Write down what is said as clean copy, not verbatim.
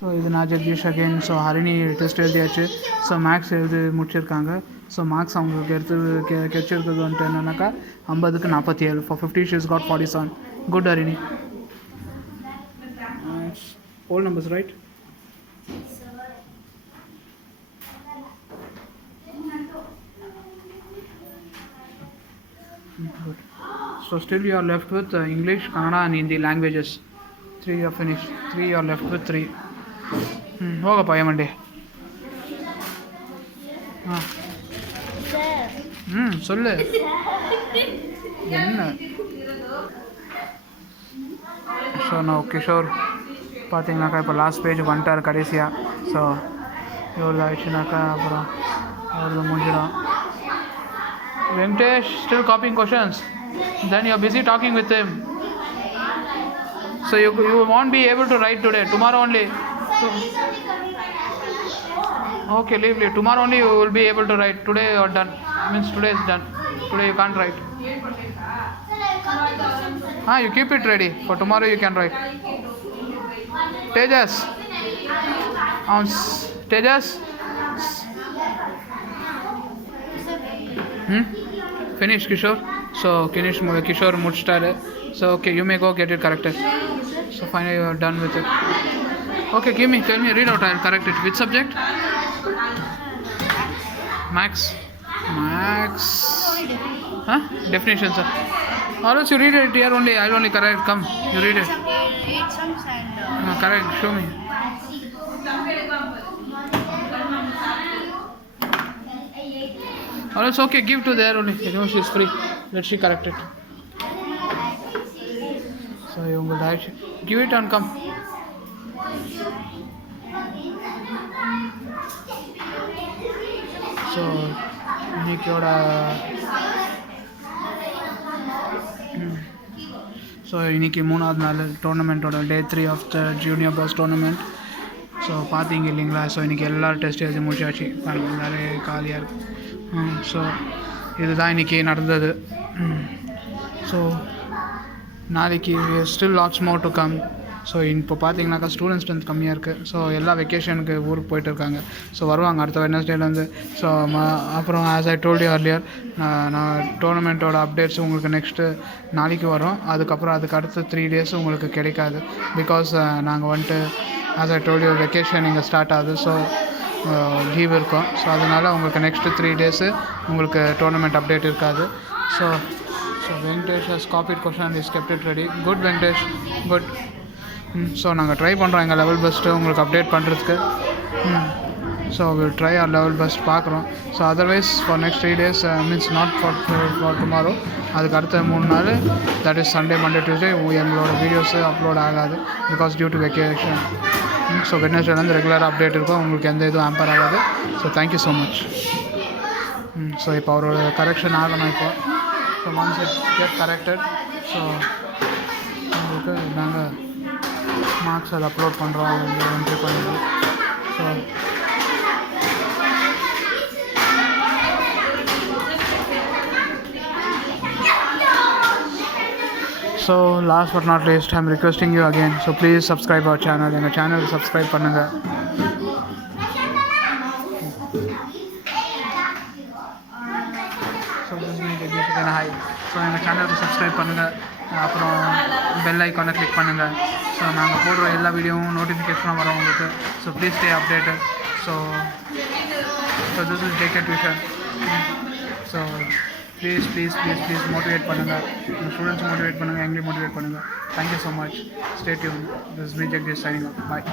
ஸோ இது நான் Jagadish again. So Harini test எழுதியாச்சு. ஸோ மேக்ஸ் எழுதி முடிச்சிருக்காங்க. ஸோ மார்க்ஸ் அவங்களுக்கு கிடைச்சிருக்கிறது வந்துட்டு என்னன்னாக்கா 50க்கு 47. For 50 she's got 47. Good Harini. All numbers right. Good. So still you are left with English, Kannada and Hindi languages. 3 are finished. 3 you are left with 3. ಹೋಗಪ್ಪ ಮಂಡೆ. சொல்லு என்ன. ஸோ நான் கிஷோர் பார்த்தீங்கன்னாக்கா இப்போ லாஸ்ட் பேஜ் வந்துட்டார் கடைசியாக. ஸோ இவ்வளோ ஆயிடுச்சுனாக்கா அப்புறம் அவ்வளோ முடிஞ்சிடும். Venkatesh still copying questions. Then you are busy talking with him. So you won't be able to write today. Tomorrow only. Okay, leave. Tomorrow only you will be able to write. Today you are done. Means today is done. Today you can't write. You keep it ready. For tomorrow you can write. Tejas. Tejas. Finish Kishore. So Kishore முடிச்சிட்டாரு. So okay, you may go get it corrected. So finally you are done with it. Okay, tell me, read out. I'll correct it. Which subject? Max. Definition, sir. Or else you read it here only. I'll only correct. Come, you read it. Read some and correct. Show me. Or else okay, give to there only. You know she is free. Let she correct it. So you will give it and come. So இன்னைக்கோட so இன்றைக்கி 3வது நாள் டோர்னமெண்ட்டோட day 3 of the junior pass tournament. So பார்த்தீங்க இல்லைங்களா. ஸோ இன்றைக்கி எல்லா டெஸ்ட் எழுதி முடிச்சாச்சு. நிறைய காலியாக இருக்குது. ஸோ இதுதான் இன்றைக்கி நடந்தது. ஸோ நாளைக்கு still lots more to come. So இப்போ பார்த்தீங்கன்னாக்கா ஸ்டூடெண்ட் ஸ்ட்ரென்த் கம்மியாக இருக்குது. ஸோ எல்லா வெக்கேஷனுக்கு ஊருக்கு போயிட்டு இருக்காங்க. ஸோ வருவாங்க அடுத்த வெட்னஸ்டேலேருந்து. ஸோ அப்புறம் as I told you earlier, நான் டோர்னமெண்ட்டோட அப்டேட்ஸ் உங்களுக்கு நெக்ஸ்ட்டு நாளைக்கு வரும். அதுக்கப்புறம் அதுக்கு அடுத்த 3 days உங்களுக்கு கிடைக்காது. பிகாஸ் நாங்கள் வந்துட்டு as I told you vacation இங்கே ஸ்டார்ட் ஆகுது. ஸோ லீவ் இருக்கும். ஸோ அதனால் உங்களுக்கு நெக்ஸ்ட்டு 3 days உங்களுக்கு டோர்னமெண்ட் அப்டேட் இருக்காது. So Venkatesh has copied question and is kept it ready. Good Venkatesh, good. So நாங்கள் ட்ரை பண்ணுறோம் எங்கள் லெவல் பெஸ்ட்டு உங்களுக்கு அப்டேட் பண்ணுறதுக்கு. So will try our level best பார்க்குறோம். So otherwise for next 3 days means not for tomorrow, அதுக்கு அடுத்த 3 நாள், that is Sunday, Monday, Tuesday எங்களோட வீடியோஸு அப்லோட் ஆகாது. Because due to vacation. So வெட்னஸ்டேலேருந்து ரெகுலராக அப்டேட் இருக்கும். உங்களுக்கு எந்த இதுவும் ஆம்பர் ஆகாது. So thank you so much. So இப்போ அவரோட கரெக்ஷன் ஆகணும். இப்போ so once it get corrected, so உங்களுக்கு நாங்கள் மார்க்ஸ் அதை அப்லோட் பண்ணுறோம், என்ட்ரி பண்ணுறோம். So last but not least, I am requesting you again. So please subscribe our channel. எங்கள் சேனலுக்கு சப்ஸ்கிரைப் பண்ணுங்கள். ஹாய். ஸோ எங்கள் சேனலுக்கு சப்ஸ்கிரைப் பண்ணுங்கள். அப்புறம் பெல் ஐக்கானை கிளிக் பண்ணுங்கள். ஸோ நாங்கள் போடுற எல்லா வீடியோவும் நோட்டிஃபிகேஷனாக வரும் உங்களுக்கு. So please stay updated. So this is take tuition. So please motivate பண்ணுங்கள். ஸ்டூடெண்ட்ஸ் மோட்டிவேட் பண்ணுங்கள், எங்களையும் மோட்டிவேட் பண்ணுங்கள். Thank you so much. Stay tune. This is me Jagadish signing off. Bye.